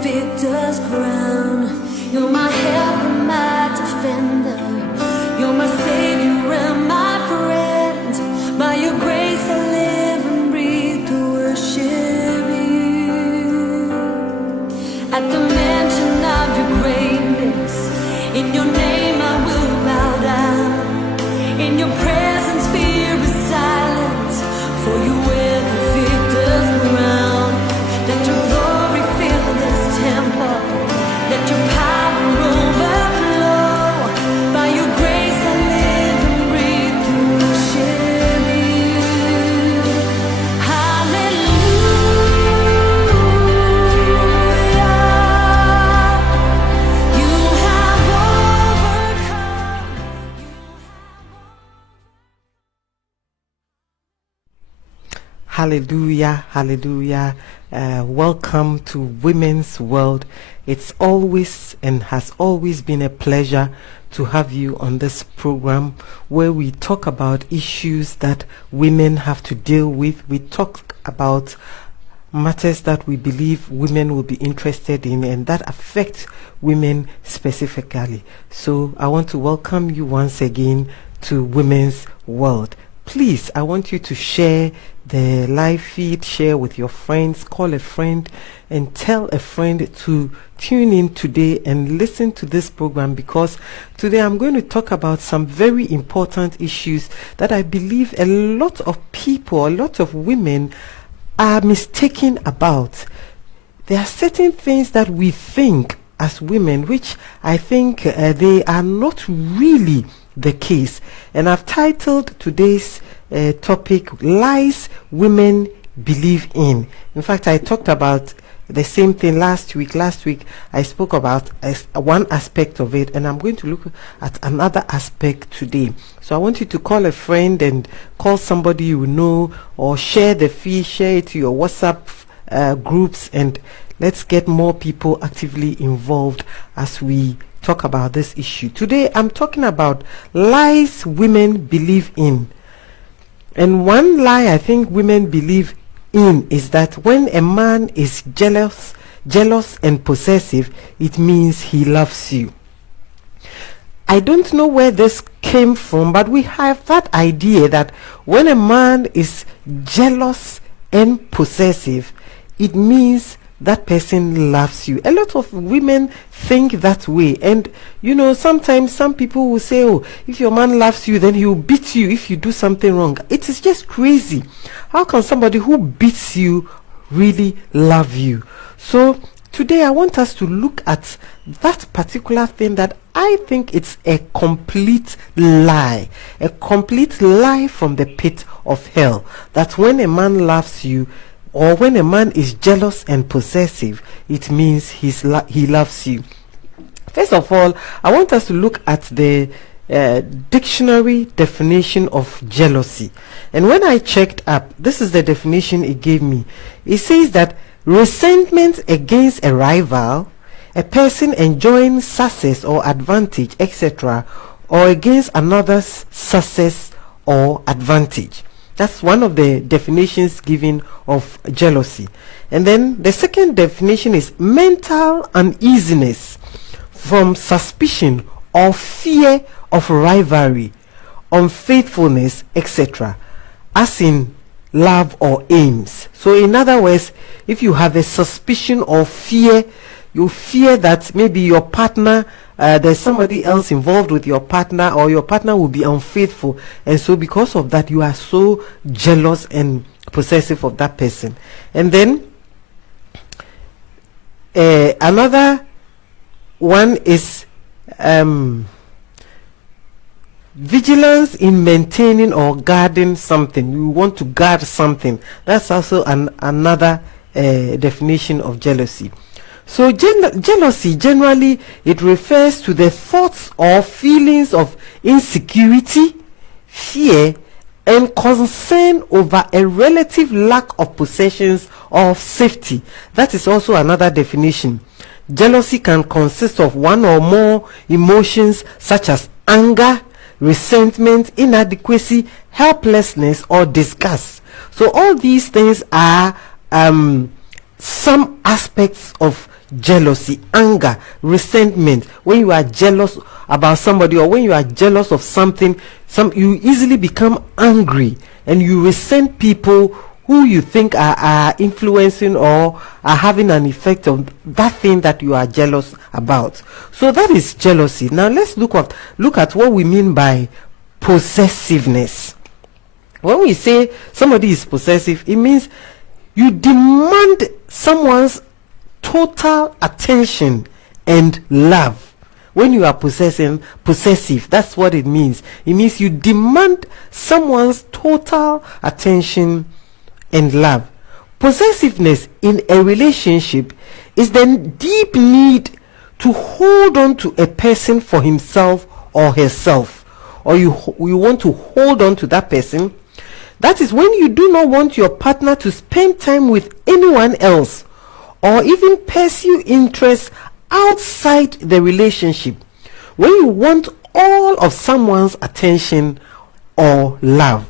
victor's crown. You're my help and my defender. You're my savior and my friend. By your grace I live and breathe to worship you. At the mention of your greatness, in your name I will bow down. In your presence fear is silent, for you wear the victor's crown. Let your glory fill this temple, let your power overflow. By your grace I live and breathe to worship you. Hallelujah. You have overcome. Hallelujah, hallelujah. Welcome to Women's World. It's always and has always been a pleasure to have you on this program where we talk about issues that women have to deal with. We talk about matters that we believe women will be interested in and that affect women specifically. So I want to welcome you once again to Women's World. Please, I want you to share the live feed, share with your friends, call a friend and tell a friend to tune in today and listen to this program, because today I'm going to talk about some very important issues that I believe a lot of people, a lot of women are mistaken about. There are certain things that we think as women which I think they are not really the case. And I've titled today's topic, Lies Women Believe In. In fact, I talked about the same thing last week. Last week, I spoke about one aspect of it, and I'm going to look at another aspect today. So I want you to call a friend and call somebody you know, or share the feed, share it to your WhatsApp groups, and let's get more people actively involved as we talk about this issue. Today, I'm talking about lies women believe in. And one lie I think women believe in is that when a man is jealous and possessive, it means he loves you. I don't know where this came from, but we have that idea that when a man is jealous and possessive, it means that person loves you. A lot of women think that way, and you know, sometimes some people will say, oh, if your man loves you, then he will beat you if you do something wrong. It is just crazy. How can somebody who beats you really love you? So today I want us to look at that particular thing that I think it's a complete lie from the pit of hell, that when a man loves you, or when a man is jealous and possessive, it means he loves you. First of all, I want us to look at the dictionary definition of jealousy. And when I checked up, this is the definition it gave me. It says that resentment against a rival, a person enjoying success or advantage, etc., or against another's success or advantage. That's one of the definitions given of jealousy. And then the second definition is mental uneasiness from suspicion or fear of rivalry, unfaithfulness, etc., as in love or aims. So in other words, if you have a suspicion or fear, you fear that maybe your partner, there's somebody else involved with your partner, or your partner will be unfaithful, and so because of that you are so jealous and possessive of that person. And then another one is vigilance in maintaining or guarding something. You want to guard something. That's also another definition of jealousy. So jealousy, generally, it refers to the thoughts or feelings of insecurity, fear, and concern over a relative lack of possessions or safety. That is also another definition. Jealousy can consist of one or more emotions such as anger, resentment, inadequacy, helplessness, or disgust. So all these things are some aspects of jealousy, anger, resentment. When you are jealous about somebody, or when you are jealous of something, you easily become angry and you resent people who you think are influencing or are having an effect on that thing that you are jealous about. So that is jealousy. Now let's look at what we mean by possessiveness. When we say somebody is possessive, it means you demand someone's total attention and love. When you are possessive, that's what it means. It means you demand someone's total attention and love. Possessiveness in a relationship is the deep need to hold on to a person for himself or herself, or you want to hold on to that person. That is when you do not want your partner to spend time with anyone else or even pursue interests outside the relationship. When you want all of someone's attention or love,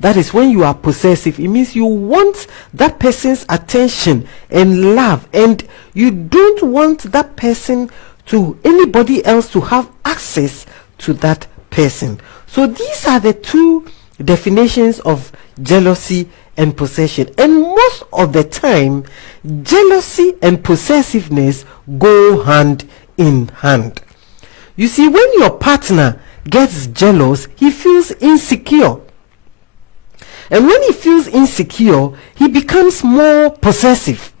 that is when you are possessive. It means you want that person's attention and love, and you don't want that person to anybody else to have access to that person. So these are the two definitions of jealousy and possession. And most of the time, jealousy and possessiveness go hand in hand. You see, when your partner gets jealous, he feels insecure. And when he feels insecure, he becomes more possessive.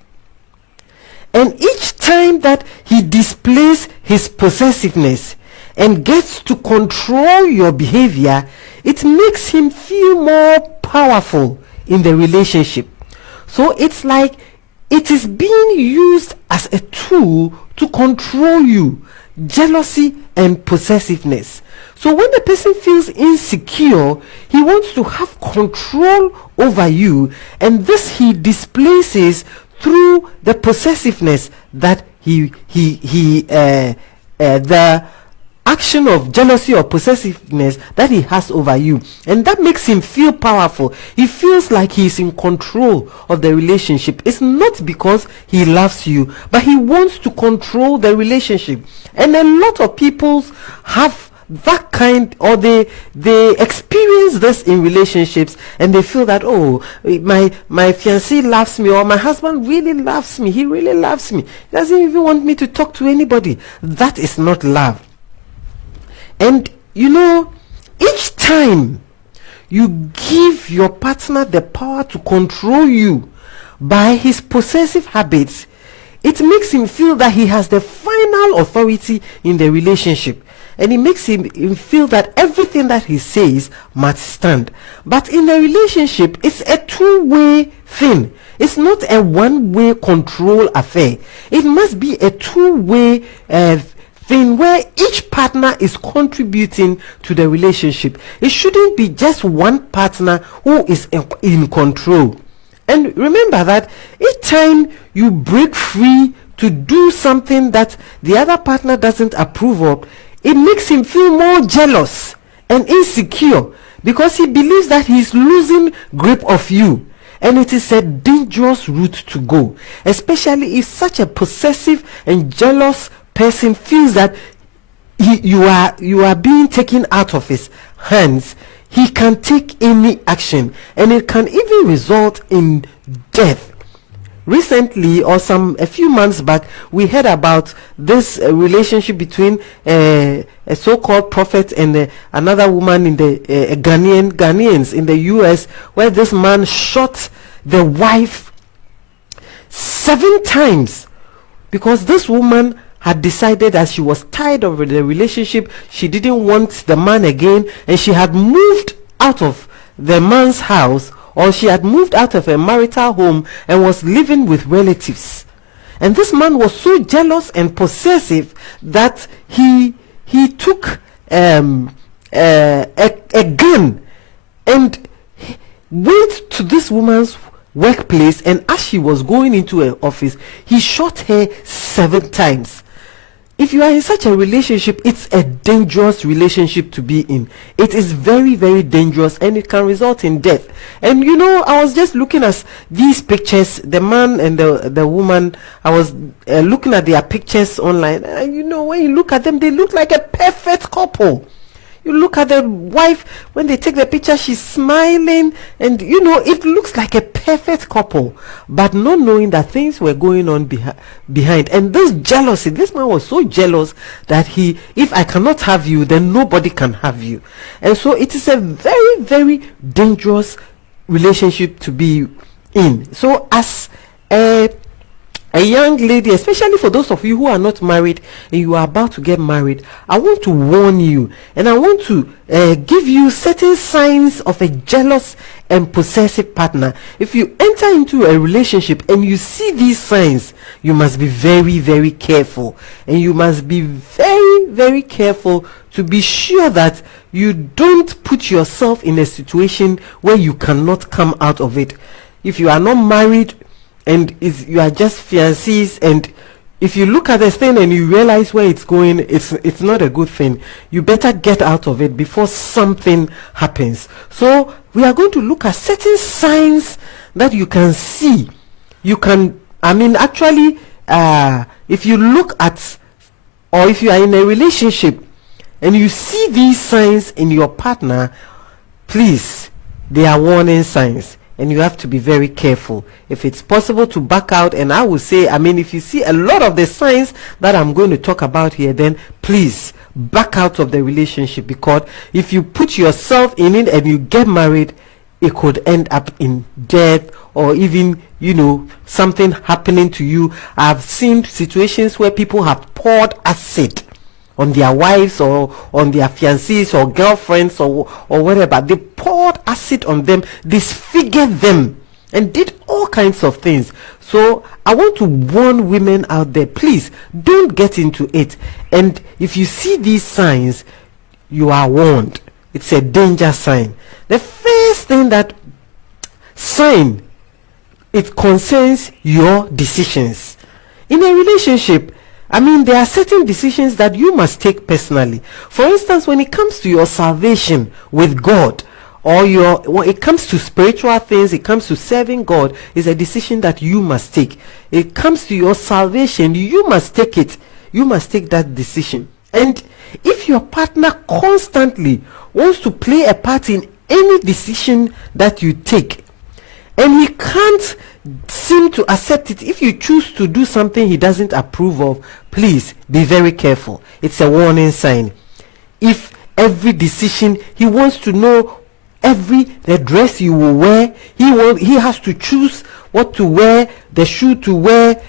And each time that he displays his possessiveness and gets to control your behavior, it makes him feel more powerful in the relationship. So it's like it is being used as a tool to control you. Jealousy and possessiveness. So when the person feels insecure, he wants to have control over you, and this he displaces through the possessiveness that the action of jealousy or possessiveness that he has over you, and that makes him feel powerful. He feels like he is in control of the relationship. It's not because he loves you, but he wants to control the relationship. And a lot of people have that kind, or they experience this in relationships, and they feel that, oh, my fiancé loves me, or my husband really loves me, he really loves me, he doesn't even want me to talk to anybody. That is not love. And you know, each time you give your partner the power to control you by his possessive habits, it makes him feel that he has the final authority in the relationship. And it makes him feel that everything that he says must stand. But in a relationship, it's a two-way thing. It's not a one-way control affair. It must be a two-way thing where each partner is contributing to the relationship. It shouldn't be just one partner who is in control. And remember that each time you break free to do something that the other partner doesn't approve of, it makes him feel more jealous and insecure, because he believes that he's losing grip of you. And it is a dangerous route to go, especially if such a possessive and jealous person feels that you are being taken out of his hands. He can take any action, and it can even result in death. Recently, or a few months back, we heard about this relationship between a so-called prophet and another woman in the Ghanaians in the US, where this man shot the wife 7 times because this woman had decided that she was tired of the relationship. She didn't want the man again, and she had moved out of the man's house, or she had moved out of a marital home and was living with relatives. And this man was so jealous and possessive that he took a gun and went to this woman's workplace, and as she was going into her office, he shot her 7 times. if you are in such a relationship, it's a dangerous relationship to be in. It is very, very dangerous, and it can result in death. And I was just looking at these pictures, the man and the woman. I was looking at their pictures online, and when you look at them, they look like a perfect couple. You look at the wife, when they take the picture, she's smiling, and it looks like a perfect couple, but not knowing that things were going on behind. And this jealousy, this man was so jealous that if I cannot have you, then nobody can have you. And so it is a very, very dangerous relationship to be in. So as a young lady, especially for those of you who are not married and you are about to get married, I want to warn you, and I want to give you certain signs of a jealous and possessive partner. If you enter into a relationship and you see these signs, you must be very, very careful, and you must be very, very careful to be sure that you don't put yourself in a situation where you cannot come out of it. If you are not married, and you are just fiancés, and if you look at the thing and you realize where it's going, it's not a good thing. You better get out of it before something happens. So we are going to look at certain signs that you can see. If you look at, or if you are in a relationship and you see these signs in your partner, please, they are warning signs. And you have to be very careful. If it's possible to back out, and I will say, if you see a lot of the signs that I'm going to talk about here, then please back out of the relationship, because if you put yourself in it and you get married, it could end up in death, or even something happening to you. I've seen situations where people have poured acid on their wives or on their fiancés or girlfriends or whatever. They poured acid on them, disfigured them, and did all kinds of things. So I want to warn women out there, please don't get into it. And if you see these signs, you are warned. It's a danger sign. The first thing that sign, it concerns your decisions. In a relationship, there are certain decisions that you must take personally. For instance, when it comes to your salvation with God, or when it comes to spiritual things, it comes to serving God, is a decision that you must take. It comes to your salvation, you must take it. You must take that decision. And if your partner constantly wants to play a part in any decision that you take, and he can't seem to accept it, if you choose to do something he doesn't approve of, please be very careful. It's a warning sign. If every decision he wants to know, the dress you will wear, he has to choose what to wear, the shoe to wear.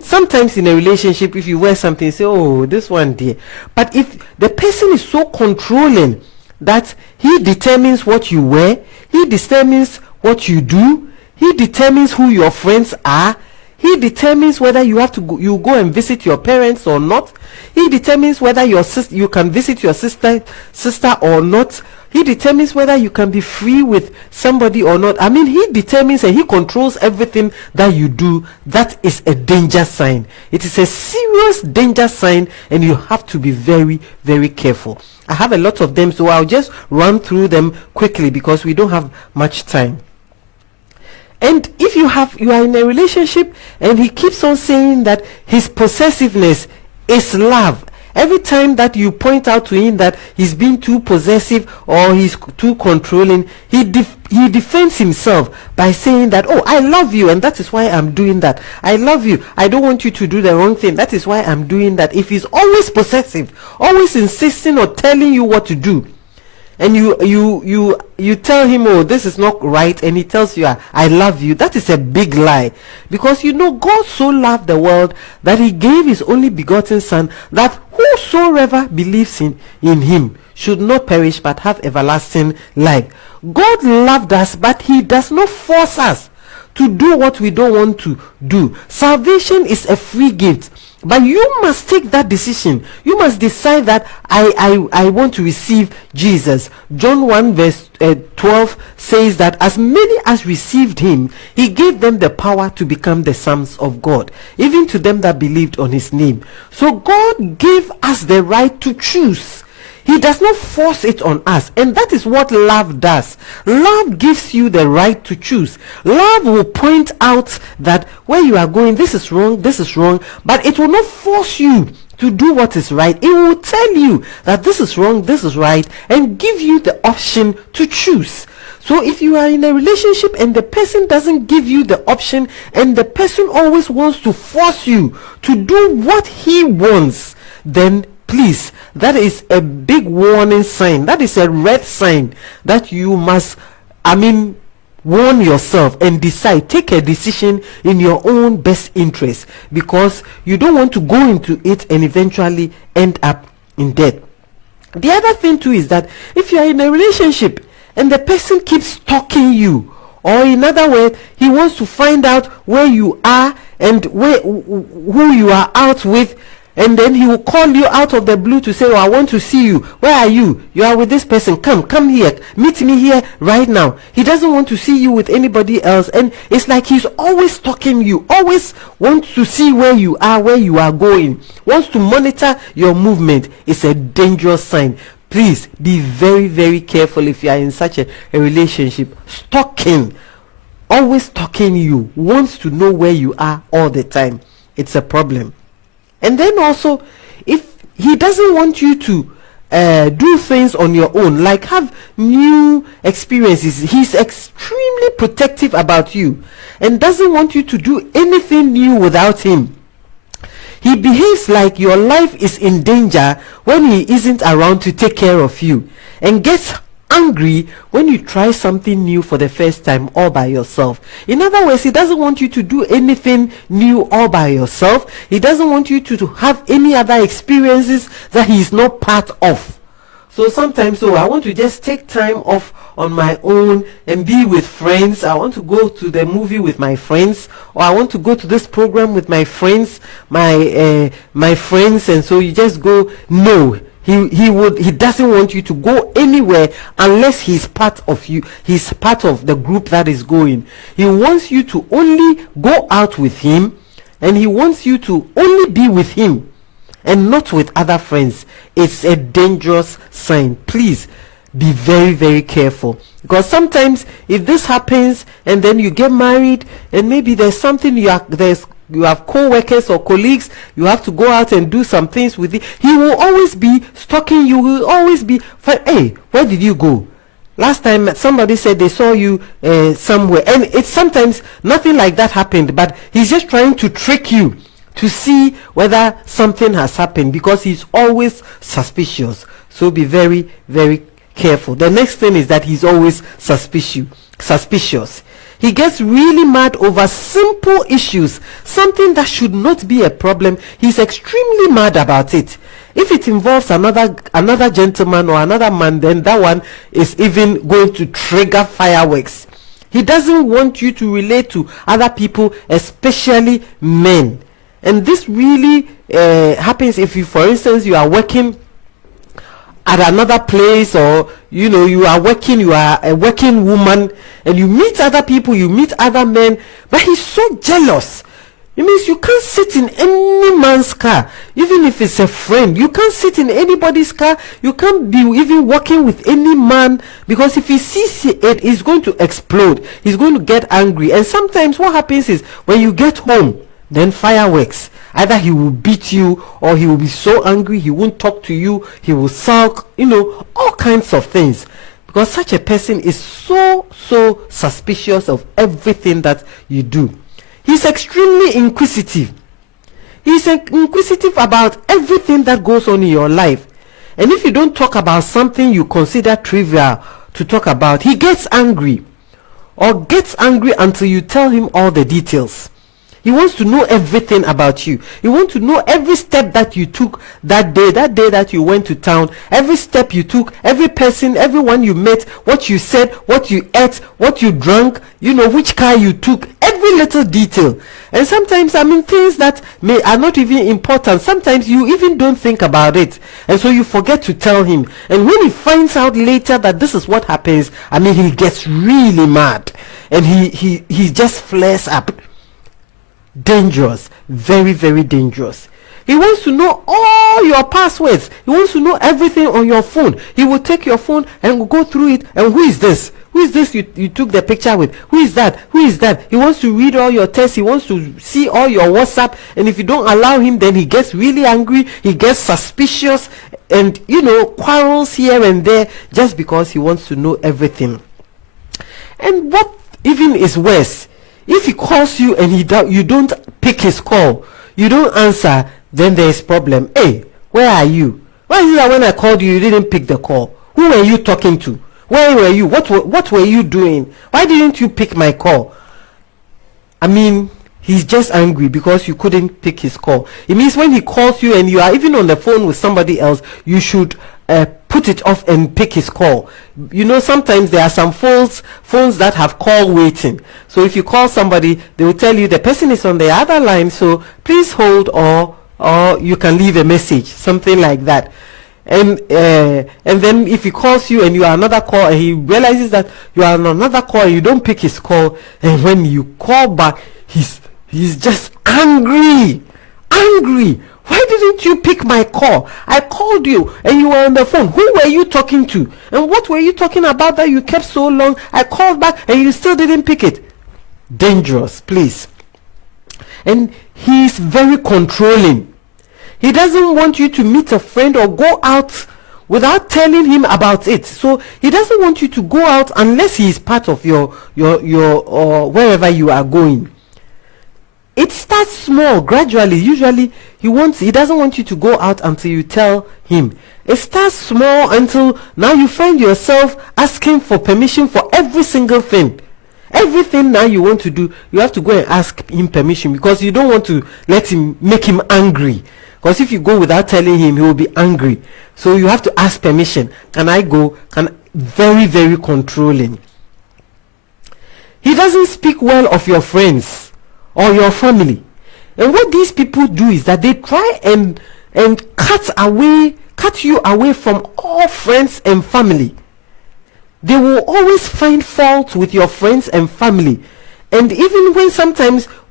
Sometimes in a relationship, if you wear something, you say, oh, this one dear. But if the person is so controlling that he determines what you wear, he determines what you do, he determines who your friends are, he determines whether you go and visit your parents or not, he determines whether you can visit your sister or not, he determines whether you can be free with somebody or not. He determines and he controls everything that you do. That is a danger sign. It is a serious danger sign, and you have to be very, very careful. I have a lot of them, so I'll just run through them quickly because we don't have much time. And if you are in a relationship and he keeps on saying that his possessiveness is love, every time that you point out to him that he's being too possessive or he's too controlling, he defends himself by saying that, oh, I love you and that is why I'm doing that. I love you. I don't want you to do the wrong thing. That is why I'm doing that. If he's always possessive, always insisting or telling you what to do, and you tell him, oh, this is not right, and he tells you, I love you, that is a big lie. Because God so loved the world that he gave his only begotten son, that whosoever believes in him should not perish but have everlasting life. God loved us, but he does not force us to do what we don't want to do. Salvation is a free gift. But you must take that decision. You must decide that I want to receive Jesus. John 1 verse 12 says that as many as received him, he gave them the power to become the sons of God, even to them that believed on his name. So God gave us the right to choose. He does not force it on us, and that is what love does. Love gives you the right to choose. Love will point out that where you are going, this is wrong, but it will not force you to do what is right. It will tell you that this is wrong, this is right, and give you the option to choose. So if you are in a relationship and the person doesn't give you the option, and the person always wants to force you to do what he wants, then please, that is a big warning sign. That is a red sign that you must, warn yourself and decide, take a decision in your own best interest, because you don't want to go into it and eventually end up in debt. The other thing too is that if you are in a relationship and the person keeps stalking you, or in other words, he wants to find out where you are and who you are out with, and then he will call you out of the blue to say, I want to see you. Where are you? You are with this person. Come here. Meet me here right now. He doesn't want to see you with anybody else. And it's like he's always stalking you, always wants to see where you are going, wants to monitor your movement. It's a dangerous sign. Please be very, very careful if you are in such a relationship. Stalking, always stalking you, wants to know where you are all the time. It's a problem. And then also, if he doesn't want you to do things on your own, like have new experiences, he's extremely protective about you and doesn't want you to do anything new without him. He behaves like your life is in danger when he isn't around to take care of you, and gets angry when you try something new for the first time all by yourself. In other words, he doesn't want you to do anything new all by yourself. He doesn't want you to have any other experiences that he is not part of. So sometimes, I want to just take time off on my own and be with friends. I want to go to the movie with my friends, or I want to go to this program with my friends, my friends, and so you just go. No. He doesn't want you to go anywhere unless he's part of you. He's part of the group that is going. He wants you to only go out with him, and he wants you to only be with him and not with other friends. It's a dangerous sign. Please be very, very careful, because sometimes if this happens and then you get married and maybe there's something you have co-workers or colleagues, you have to go out and do some things with it. He will always be stalking you. He will always be, hey, where did you go? Last time somebody said they saw you somewhere, and it's sometimes nothing like that happened, but he's just trying to trick you to see whether something has happened, because he's always suspicious. So be very, very careful. The next thing is that he's always suspicious. He gets really mad over simple issues, something that should not be a problem. He's extremely mad about it. If it involves another gentleman or another man, then that one is even going to trigger fireworks. He doesn't want you to relate to other people, especially men. And this really happens if you, for instance, you are working at another place, or you are a working woman, and you meet other people, you meet other men, but he's so jealous. It means you can't sit in any man's car, even if it's a friend. You can't sit in anybody's car. You can't be even walking with any man, because if he sees it, he's going to explode. He's going to get angry. And sometimes what happens is, when you get home, then fireworks. Either he will beat you, or he will be so angry he won't talk to you, he will sulk, all kinds of things, because such a person is so suspicious of everything that you do. He's extremely inquisitive. He's inquisitive about everything that goes on in your life, and if you don't talk about something you consider trivial to talk about, he gets angry, or gets angry until you tell him all the details. He wants to know everything about you. He wants to know every step that you took that day that you went to town, every step you took, every person, everyone you met, what you said, what you ate, what you drank, which car you took, every little detail. And sometimes, things that are not even important, sometimes you even don't think about it. And so you forget to tell him. And when he finds out later that this is what happens, he gets really mad. And he just flares up. Dangerous, very, very dangerous. He wants to know all your passwords. He wants to know everything on your phone. He will take your phone and will go through it. And who is this? Who is this you took the picture with? Who is that? Who is that? He wants to read all your texts. He wants to see all your WhatsApp. And if you don't allow him, then he gets really angry. He gets suspicious and, quarrels here and there just because he wants to know everything. And what even is worse, if he calls you and you don't pick his call, you don't answer, then there is problem. Hey, where are you? Why is it that when I called you didn't pick the call? Who were you talking to? Where were you? What were you doing? Why didn't you pick my call? He's just angry because you couldn't pick his call. It means when he calls you and you are even on the phone with somebody else, you should put it off and pick his call. Sometimes there are some phones that have call waiting. So if you call somebody, they will tell you the person is on the other line, so please hold, or you can leave a message, something like that. And then if he calls you and you are another call and he realizes that you are on another call and you don't pick his call, and when you call back, he's just angry. Why didn't you pick my call? I called you and you were on the phone. Who were you talking to? And what were you talking about that you kept so long? I called back and you still didn't pick it. Dangerous, please. And he's very controlling. He doesn't want you to meet a friend or go out without telling him about it. So he doesn't want you to go out unless he is part of your wherever you are going. It starts small, gradually. Usually he doesn't want you to go out until you tell him. It starts small until now you find yourself asking for permission for every single thing. Everything now you want to do, you have to go and ask him permission because you don't want to make him angry. Because if you go without telling him, he will be angry. So you have to ask permission. Can I go? Very, very controlling. He doesn't speak well of your friends or your family. And what these people do is that they try and cut you away from all friends and family. They will always find fault with your friends and family. And even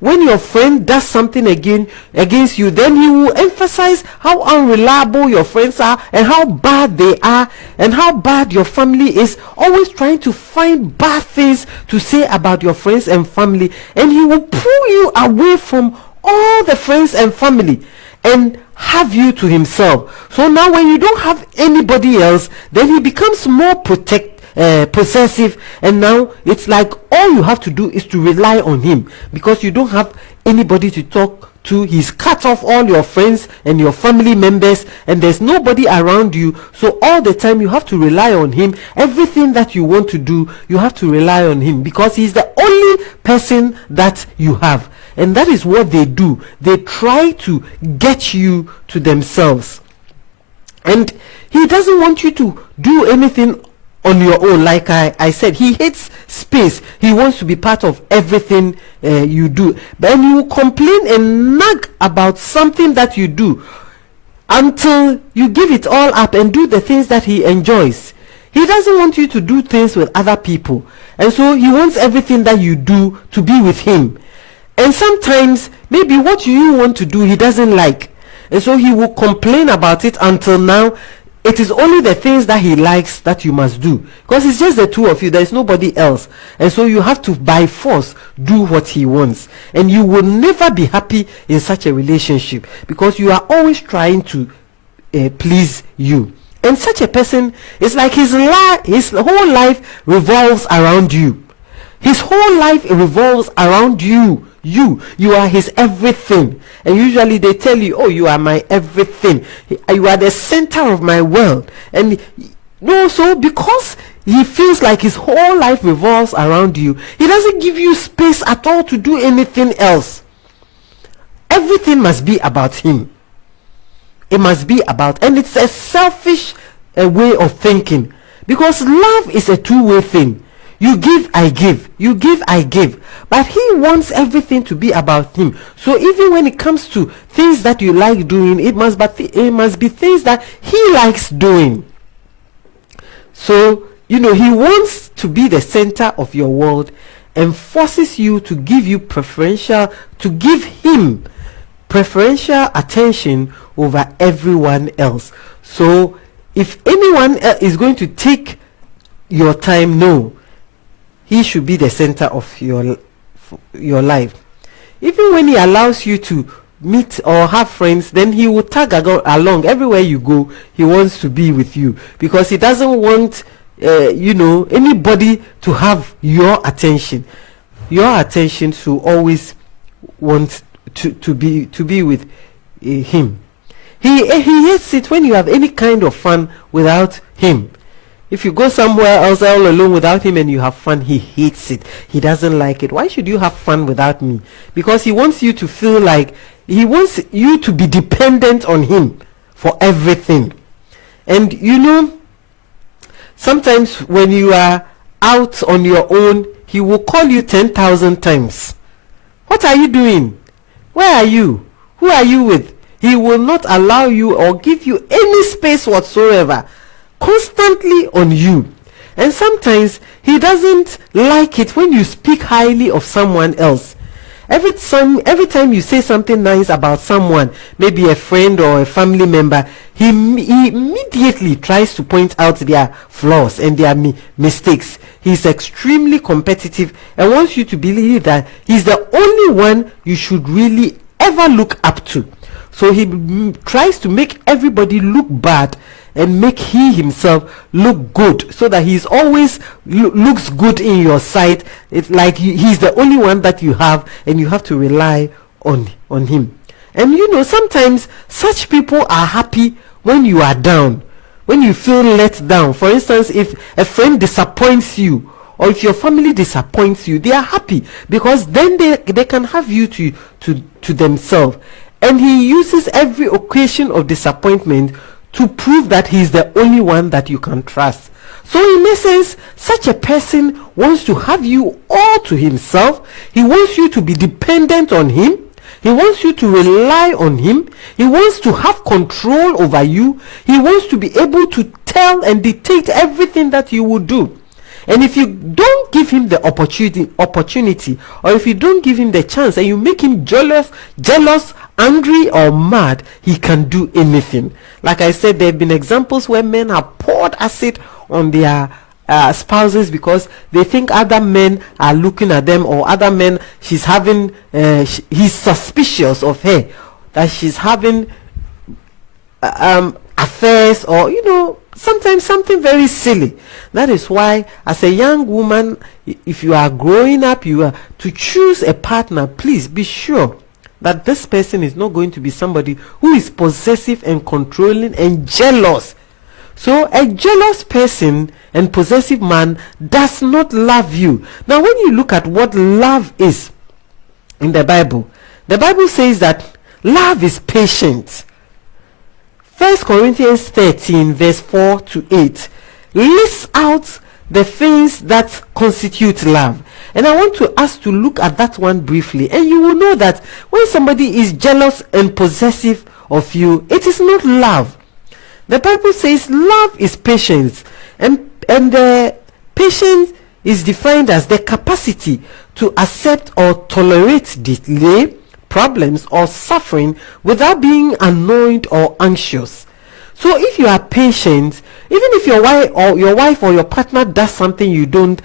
when your friend does something against you, then he will emphasize how unreliable your friends are and how bad they are and how bad your family is, always trying to find bad things to say about your friends and family. And he will pull you away from all the friends and family and have you to himself. So now when you don't have anybody else, then he becomes more possessive, and now it's like all you have to do is to rely on him because you don't have anybody to talk to. He's cut off all your friends and your family members and there's nobody around you, so all the time you have to rely on him. Everything that you want to do, you have to rely on him because he's the only person that you have. And that is what they do. They try to get you to themselves, and he doesn't want you to do anything on your own. Like I said, he hates space. He wants to be part of everything you do. But you complain and nag about something that you do until you give it all up and do the things that he enjoys. He doesn't want you to do things with other people, and so he wants everything that you do to be with him. And sometimes maybe what you want to do he doesn't like, and so he will complain about it until now it is only the things that he likes that you must do, because it's just the two of you, there is nobody else. And so you have to by force do what he wants, and you will never be happy in such a relationship because you are always trying to please you. And such a person is like his whole life revolves around you. His whole life revolves around you. You are his everything. And usually they tell you, oh, you are my everything, you are the center of my world. And no, so because he feels like his whole life revolves around you, he doesn't give you space at all to do anything else. everything must be about him. It must be about, and it's a selfish way of thinking, because love is a two-way thing. You give, I give. You give, I give. But he wants everything to be about him. So even when it comes to things that you like doing, it must be things that he likes doing. So, he wants to be the center of your world and forces you to give him preferential attention over everyone else. So if anyone is going to take your time, no, he should be the center of your life. Even when he allows you to meet or have friends, then he will tag along everywhere you go. He wants to be with you because he doesn't want anybody to have your attention. Your attention should always want to be with him. He hates it when you have any kind of fun without him. If you go somewhere else all alone without him and you have fun, he hates it. He doesn't like it. Why should you have fun without me? Because he wants you to feel like, he wants you to be dependent on him for everything. And sometimes when you are out on your own, he will call you 10,000 times. What are you doing? Where are you? Who are you with? He will not allow you or give you any space whatsoever. Constantly on you. And sometimes he doesn't like it when you speak highly of someone else. Every time you say something nice about someone, maybe a friend or a family member, he immediately tries to point out their flaws and their mistakes. He's extremely competitive and wants you to believe that he's the only one you should really ever look up to. So he tries to make everybody look bad and make he himself look good, so that he's always looks good in your sight. It's like he's the only one that you have, and you have to rely on him. And sometimes such people are happy when you are down, when you feel let down. For instance, if a friend disappoints you, or if your family disappoints you, they are happy because then they can have you to themselves. And he uses every occasion of disappointment to prove that he is the only one that you can trust. So in essence, such a person wants to have you all to himself. He wants you to be dependent on him. He wants you to rely on him. He wants to have control over you. He wants to be able to tell and dictate everything that you will do. And if you don't give him the opportunity, or if you don't give him the chance, and you make him jealous, angry, or mad, he can do anything. Like I said, there have been examples where men have poured acid on their spouses because they think other men are looking at them, or other men, he's suspicious of her, that she's having affairs, or sometimes something very silly. That is why, as a young woman, if you are growing up, you are to choose a partner, please be sure that this person is not going to be somebody who is possessive and controlling and jealous. So a jealous person and possessive man does not love you. Now when you look at what love is in the Bible says that love is patient. 1 Corinthians 13 verse 4 to 8 lists out the things that constitute love. And I want us to look at that one briefly. And you will know that when somebody is jealous and possessive of you, it is not love. The Bible says love is patience. And the patience is defined as the capacity to accept or tolerate delay, problems, or suffering without being annoyed or anxious. So if you are patient, even if your wife or your partner does something you don't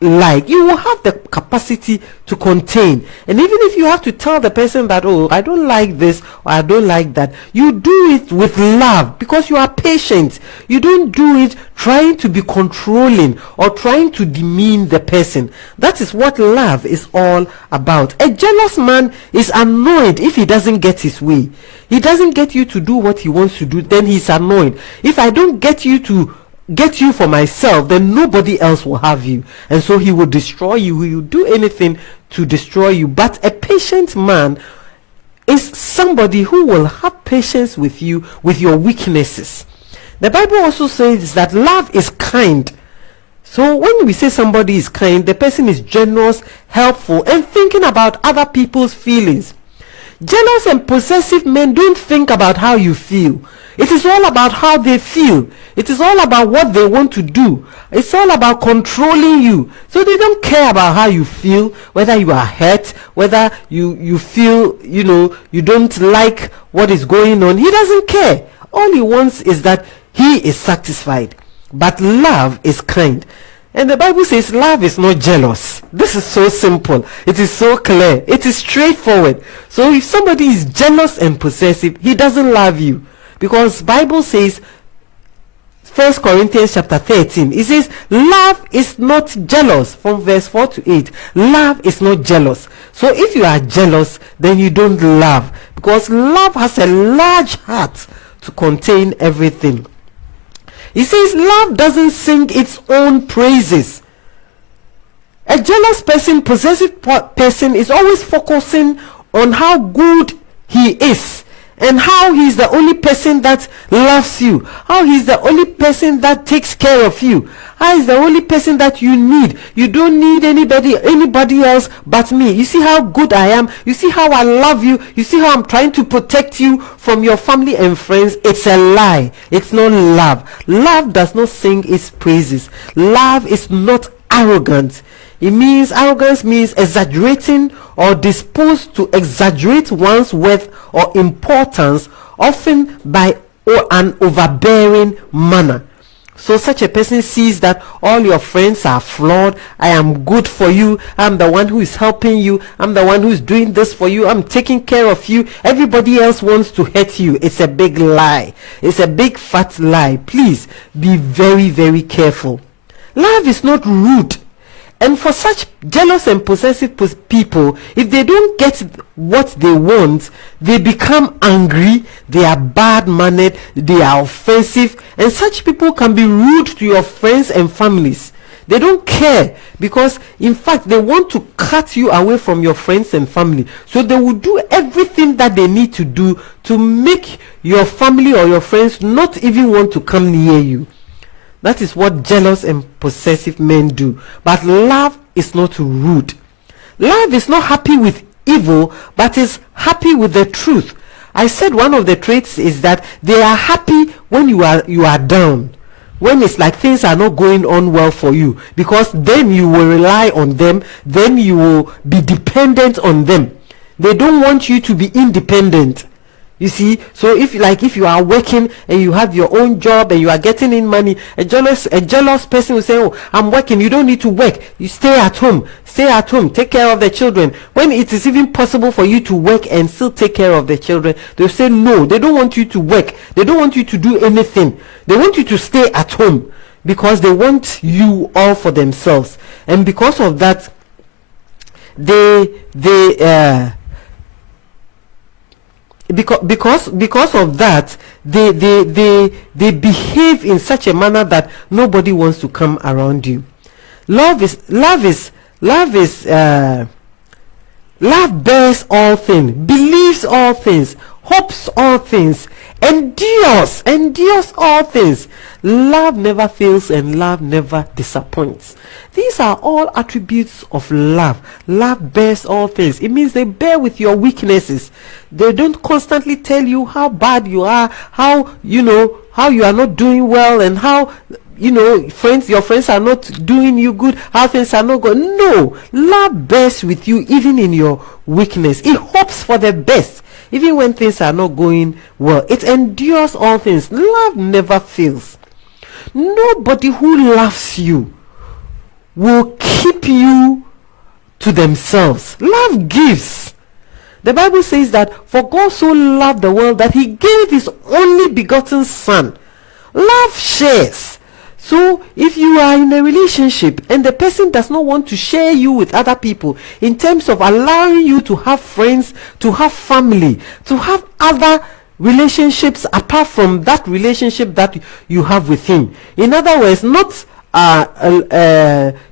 like, you will have the capacity to contain. And even if you have to tell the person that, oh, I don't like this or I don't like that, you do it with love because you are patient. You don't do it trying to be controlling or trying to demean the person. That is what love is all about. A jealous man is annoyed if he doesn't get his way. He doesn't get you to do what he wants to do, then he's annoyed. If I don't get you for myself, then nobody else will have you, and so he will destroy you. He will do anything to destroy you. But a patient man is somebody who will have patience with you with your weaknesses. The Bible also says that love is kind. So when we say somebody is kind, the person is generous, helpful, and thinking about other people's feelings. Jealous and possessive men don't think about how you feel. It is all about how they feel. It is all about what they want to do. It's all about controlling you. So they don't care about how you feel, whether you are hurt, whether you feel, you don't like what is going on. He doesn't care. All he wants is that he is satisfied. But love is kind. And the Bible says love is not jealous. This is so simple. It is so clear. It is straightforward. So if somebody is jealous and possessive, he doesn't love you. Because Bible says, 1 Corinthians chapter 13, it says, love is not jealous. From verse 4 to 8, love is not jealous. So if you are jealous, then you don't love. Because love has a large heart to contain everything. He says love doesn't sing its own praises. A jealous person, possessive person is always focusing on how good he is and how he's the only person that loves you, how he's the only person that takes care of you, how he's the only person that you need. You don't need anybody else but me. You see how good I am? You see how I love you? You see how I'm trying to protect you from your family and friends? It's a lie. It's not love. Love does not sing its praises. Love is not arrogant. Arrogance means exaggerating or disposed to exaggerate one's worth or importance, often by an overbearing manner. So such a person sees that all your friends are flawed. I am good for you. I'm the one who is helping you. I'm the one who is doing this for you. I'm taking care of you. Everybody else wants to hurt you. It's a big lie. It's a big fat lie. Please be very, very careful. Love is not rude. And for such jealous and possessive people, if they don't get what they want, they become angry, they are bad-mannered, they are offensive, and such people can be rude to your friends and families. They don't care because, in fact, they want to cut you away from your friends and family. So they will do everything that they need to do to make your family or your friends not even want to come near you. That is what jealous and possessive men do. But love is not rude. Love is not happy with evil, but is happy with the truth. I said one of the traits is that they are happy when you are down. When it's like things are not going on well for you. Because then you will rely on them. Then you will be dependent on them. They don't want you to be independent. You see, so if you are working and you have your own job and you are getting in money, a jealous person will say, oh, I'm working, you don't need to work, you stay at home, take care of the children. When it is even possible for you to work and still take care of the children, they'll say no, they don't want you to work, they don't want you to do anything, they want you to stay at home because they want you all for themselves. And because of that, because of that, they behave in such a manner that nobody wants to come around you. Love bears all things, believes all things, hopes all things, endures all things. Love never fails and love never disappoints. These are all attributes of love. Love bears all things. It means they bear with your weaknesses. They don't constantly tell you how bad you are, how you are not doing well, and how your friends are not doing you good, how things are not good. No, love bears with you even in your weakness. It hopes for the best even when things are not going well. It endures all things. Love never fails. Nobody who loves you will keep you to themselves. Love gives. The Bible says that for God so loved the world that he gave his only begotten son. Love shares. So if you are in a relationship and the person does not want to share you with other people in terms of allowing you to have friends, to have family, to have other relationships apart from that relationship that you have with him, in other words, not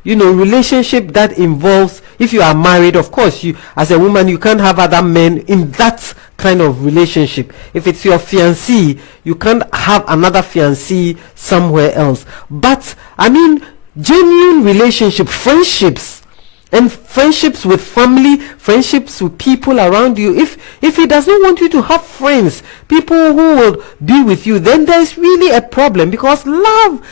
relationship that involves, if you are married, of course, you as a woman, you can't have other men in that kind of relationship. If it's your fiancé, you can't have another fiancé somewhere else. But I mean, genuine relationship, friendships, and friendships with family, friendships with people around you. If he does not want you to have friends, people who will be with you, then there's really a problem, because love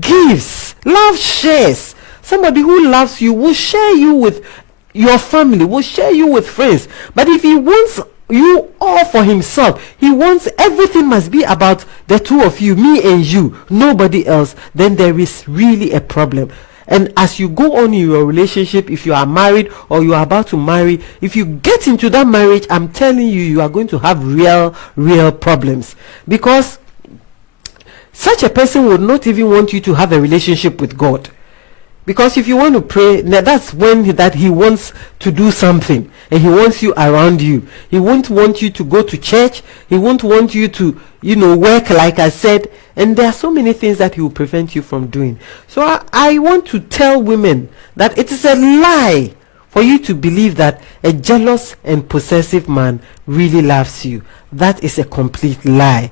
gives, love shares. Somebody who loves you will share you with your family, will share you with friends. But if he wants you all for himself, he wants everything must be about the two of you, me and you, nobody else, then there is really a problem. And as you go on in your relationship, if you are married or you are about to marry, if you get into that marriage, I'm telling you, you are going to have real problems, because such a person would not even want you to have a relationship with God. Because if you want to pray, that's when that he wants to do something, and he wants you around you. He won't want you to go to church. He won't want you to, work, like I said. And there are so many things that he will prevent you from doing. So I want to tell women that it is a lie for you to believe that a jealous and possessive man really loves you. That is a complete lie.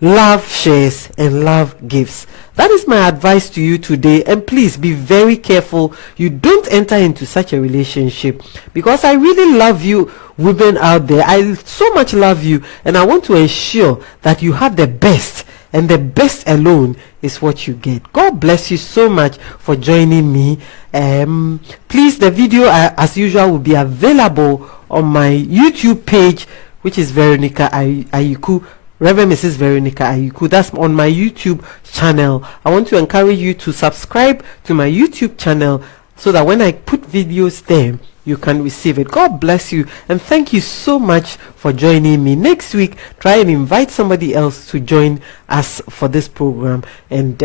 Love shares and love gives. That is my advice to you today. And please be very careful. You don't enter into such a relationship, because I really love you, women out there. I so much love you, and I want to ensure that you have the best, and the best alone is what you get. God bless you so much for joining me. Please, the video as usual will be available on my YouTube page, which is Veronica Ayuku, Reverend Mrs. Veronica Ayuku. That's on my YouTube channel. I want to encourage you to subscribe to my YouTube channel so that when I put videos there, you can receive it. God bless you, and thank you so much for joining me. Next week, try and invite somebody else to join us for this program, and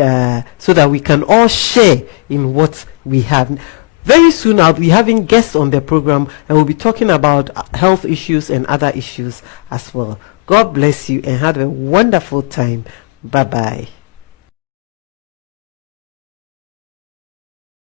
so that we can all share in what we have. Very soon I'll be having guests on the program, and we'll be talking about health issues and other issues as well. God bless you, and have a wonderful time. Bye-bye.